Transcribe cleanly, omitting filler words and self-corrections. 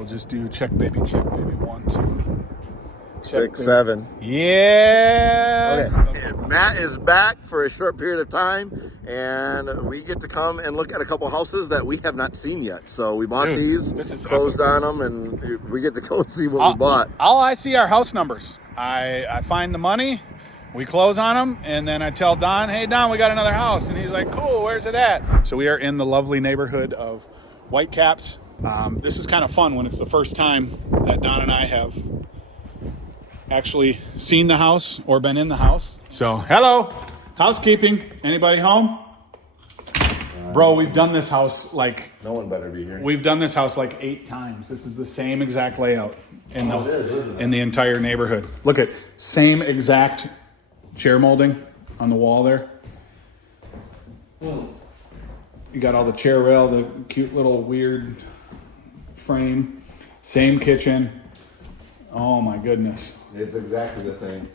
We'll just do check, baby, check, baby. 1, 2. 6, 7. Yeah. Okay. Matt is back for a short period of time, and we get to come and look at a couple houses that we have not seen yet. So we bought these, closed on them, and we get to go and see what we bought. All I see are house numbers. I find the money, we close on them, and then I tell Don, hey, Don, we got another house. And he's like, cool, where's it at? So we are in the lovely neighborhood of Whitecaps. This is kind of fun when it's the first time that Don and I have actually seen the house or been in the house. So, hello, housekeeping. Anybody home? Bro, we've done this house like... No one better be here. We've done this house like 8 times. This is the same exact layout in the entire neighborhood. Look at same exact chair molding on the wall there. You got all the chair rail, the cute little weird frame. Same kitchen. Oh my goodness. It's exactly the same.